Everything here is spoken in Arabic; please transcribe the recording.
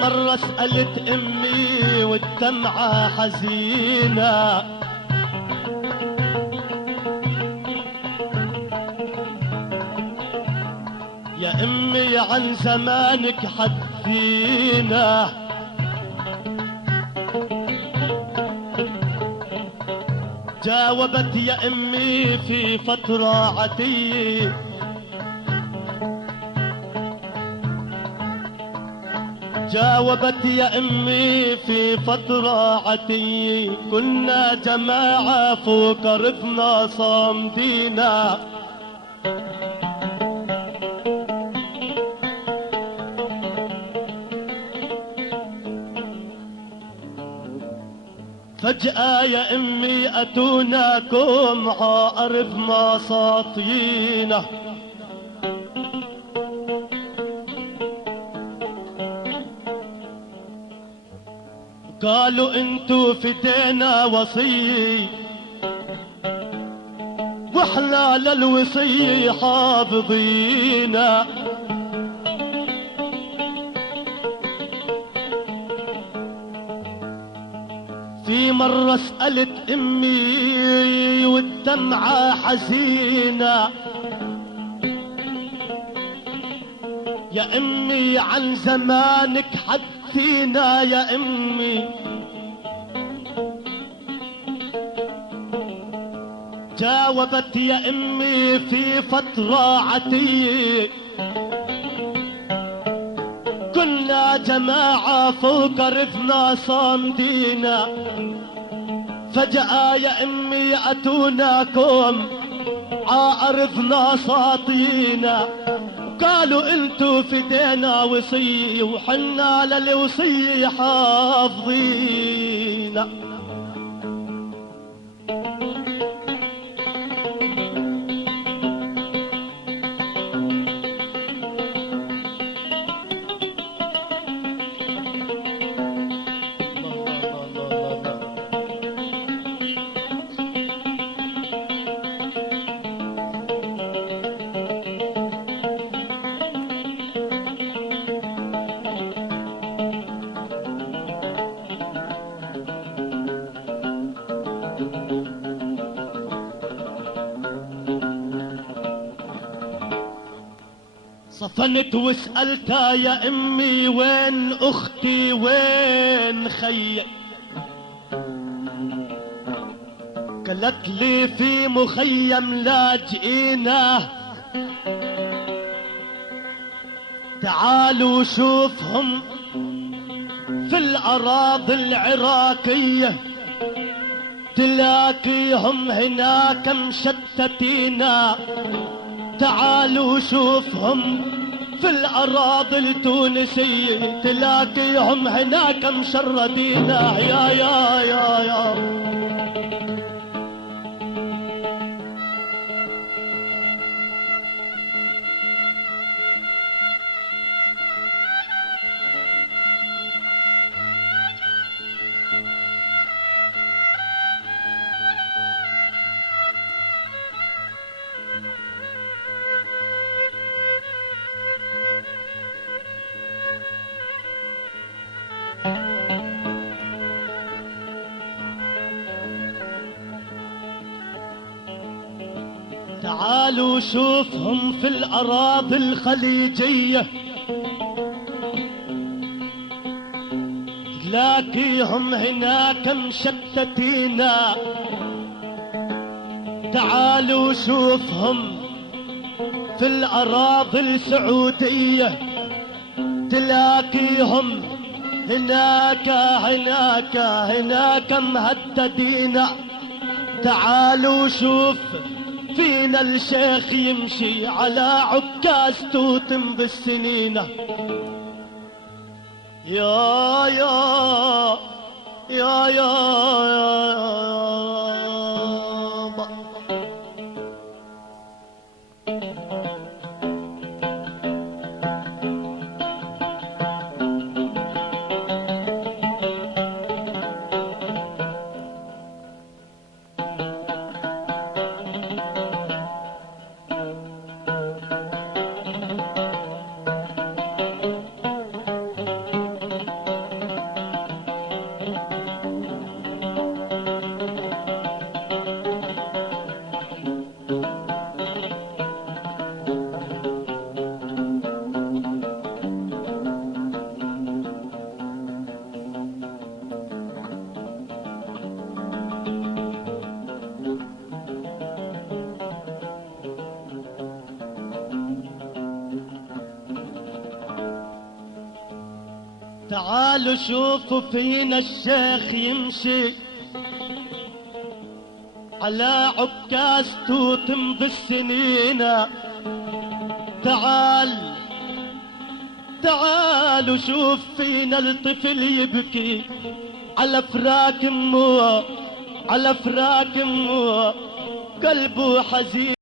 مرة سألت امي والدمعة حزينة، يا امي عن زمانك حدثينا، جاوبت يا امي في فترة عتية، جاوبت يا امي في فترة عتية، كنا جماعة فوق رفنا صامدينا، فجأة يا امي اتوناكم عارف ما ساطينا، قالوا انتو فدينا وصية واحنا للوصية حافظينا، في مرة سألت امي والدمعة حزينة، يا امي عن زمانك حدثينا يا امي، جاوبت يا امي في فترة عتية، كنا جماعة فوق رفنا صامدينا، فجأة يا امي اتوناكم عارفنا ساطينا، قالوا انتو فدينا وصية وحنا للوصية حافظينا. صفنت وسألتها يا امي وين اختي وين خيي، قالت لي في مخيم لاجئينا، تعالوا شوفهم في الاراضي العراقية، تلاقيهم هناك مشتتينا، تعالوا شوفهم في الأراضي التونسية، تلاقيهم هناك مشردينا يا تعالوا شوفهم في الأراضي الخليجية، تلاقيهم هناك مشتتينا، تعالوا شوفهم في الأراضي السعودية، تلاقيهم هناك مهددينا، تعالوا شوف فينا الشيخ يمشي على عكاز توتم بالسنين، يا يا يا يا, يا تعالوا شوفوا فينا الشيخ يمشي على عكاز تمضي السنين. تعالوا شوف فينا الطفل يبكي على فراق امه، على فراق امه، قلبه حزين.